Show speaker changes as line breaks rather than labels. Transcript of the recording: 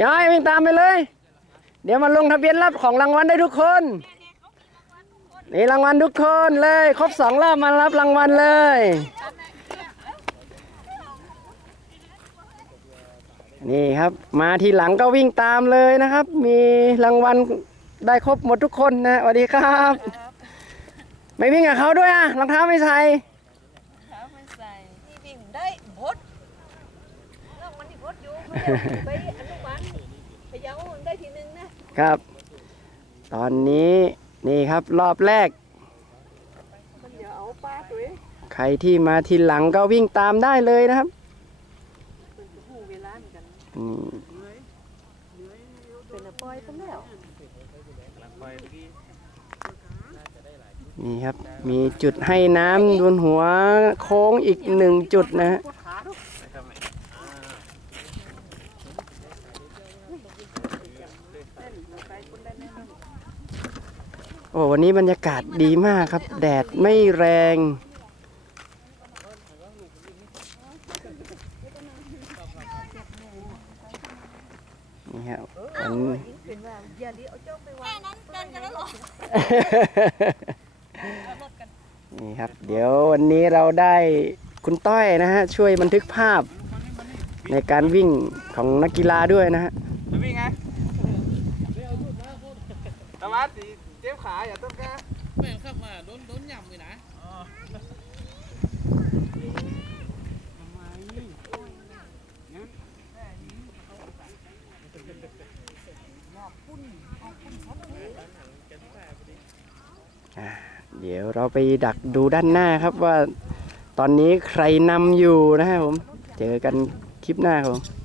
ย้อยวิ่งตามไปเลย เดี๋ยวมาลงทะเบียนรับของรางวัลได้ทุกคน นี่รางวัลทุกคนเลย ครบสองรอบมารับรางวัลเลย นี่ครับ มาทีหลังก็วิ่งตามเลยนะครับ มีรางวัลได้ครบหมดทุกคนนะสวัสดีครับ ไม่วิ่งกับเขาด้วยอะรองเท้าไม่ใส่
เท้าไม่ใส่นี่วิ่งได้พดเรื่องมันที่พดอยู่ไม่ได้ ทีนึงนะครับ
ตอนนี้นี่ครับรอบแรก
มันเดี๋ยวเอาปลาตัวเอง
ใครที่มาทีหลังก็วิ่งตามได้เลยนะครับ
เป็นกระหูเวลาเหมือนกัน
อืม
เป็นอะปล่อยไปแล้ว
นี่ครับ มีจุดให้น้ำบนหัวโค้งอีกหนึ่งจุดนะฮะ
ปวดขาด้วยเต้นลงไปคนได้แน่นอน
โอ้วันนี้บรรยากาศดีมากครับ แดดไม่แรง นี่ครับวัน
ยิ่งเป็นว่าอย่าดีเอาจ้องไปวาง
นี่ครับ เดี๋ยววันนี้เราได้คุณต้อยนะฮะ ช่วยบันทึกภาพในการวิ่งของนักกีฬาด้วยนะฮะ
จะวิ่งไงตะวันสี เจ็บขาอย่าต้องกล้า
แม่นครับมาโดนโดนยำเลยนะ
อ่าเดี๋ยวเราไปดักดูด้านหน้าครับว่าตอนนี้ใครนำอยู่นะครับผม เจอกันคลิปหน้าครับผม